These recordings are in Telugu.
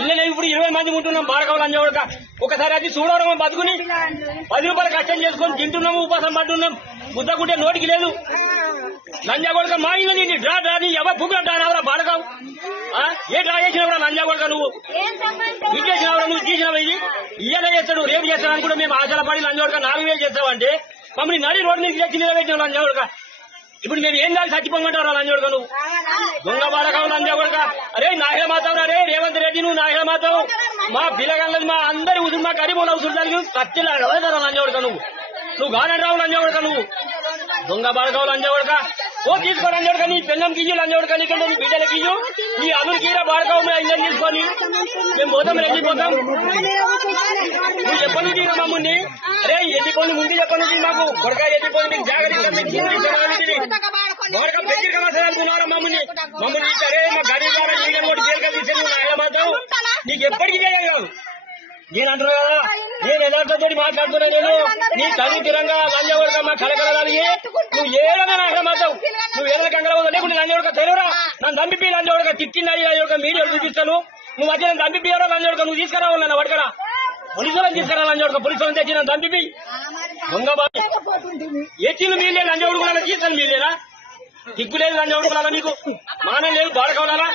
ఇళ్ళలో ఇప్పుడు 20 మంది ఉంటున్నాం బాడకవులు అంజవడక. ఒకసారి అది చూడడం బతుకుని 10 రూపాయలు కష్టం చేసుకొని తింటున్నాము, ఉపాసం పడుతున్నాం. ముద్దకుంటే నోటికి లేదు. లంజా కొడుక మా ఇల్లు తిండి డ్రా డ్రా నీ ఎవరు పుగ్గుల డ్రానవరా బాడకావు. ఏ డ్రా చేసినవరా లంజా కొడుక నువ్వు? ఇచ్చేసినవరా నువ్వు? తీసినవా? ఇది ఇయ్యాల చేస్తాడు, రేపు చేస్తాడు అని కూడా మేము ఆశల పడి లంజా కొడుక 4000 చేస్తావంటే మమ్మల్ని నడి రోడ్డు మీద తెచ్చి నిలబెట్టిన లంజా కొడుక. ఇప్పుడు మేము ఏం దాకా చచ్చిపోమంటారా లంజా కొడుక నువ్వు? దొంగ బాడకావు లంజా కొడుక. అరే నాయన మాతావు రే రేవంత్ రెడ్డి, నువ్వు నాయన మాతావు. మా పిల్లగాళ్ళది మా అందరి ఉసురు మా కరీబోల ఉసురు కత్తిలా లంజా కొడుక నువ్వు గానండి రావు లంజా కొడుక నువ్వు. దొంగ బాడకావు లంజా కొడుక. ఓ తీసుకో లంజా కొడుక, నీ పెన్నం కియ్యు లంజా కొడుక, నీకంటే నీ బిడ్డల కియ్యు, నీ అదురు కీరా బాడకావు ఇంజన్ తీసుకొని మేము పోతాం వెళ్ళిపోతాం. నువ్వు ఎప్పటి నుంచి మమ్మల్ని అరే ఎల్లిపోయి ముందు చెప్పండి మాకు కొడక ఎల్లిపోయి నీకు జాగ్రత్త పెంచి అనుకున్నారా మమ్మల్ని అరే మా గరీబ్ కూడా జైలుగా తీసే నువ్వు నాయన మాత్రం నీకు ఎప్పటికీ తెలియదు కాదు. నేను అంటున్నా కదా, నేను ఎదార్థతో మాట్లాడుతున్నా. నేను నీ తల్లి తిరంగా లంజా కొడుక మా కలకలదానికి నువ్వు ఏదైనా నాయన మాత్రం నువ్వు ఏదైనా కంగళ లేకుంటే లంజా కొడుక తెలియరా? నన్ను దంపి లంజా కొడుక తిట్టింది యొక్క మీడియాలు చూపిస్తాను. నువ్వు వచ్చి నన్ను దంపియారో లంజా కొడుక నువ్వు తీసుకురావాలి నన్ను పడకరా పోలీసులను తీసుకురా లంజా కొడుక. పోలీసులను తెచ్చి నన్ను దంపి దొంగ ఎచ్చిలు మీలే లంజా కొడుకున్నా తీసుకొని మీలేనా? దిక్కు లేదు లంజా కొడుకున్నా మీకు మానం లేదు బాడకవడాలా?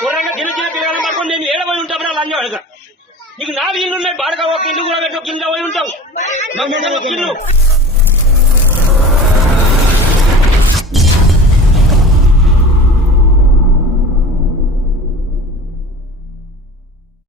పూర్వంగా చిన్న పిల్లలను పడుకొని నేను ఏడబోయి ఉంటాను లంజా కొడుక. నీకు 4 ఇల్లు ఉన్నాయి బాడక, ఒక ఇల్లు కూడా పెట్టు కింద పోయి ఉంటావు.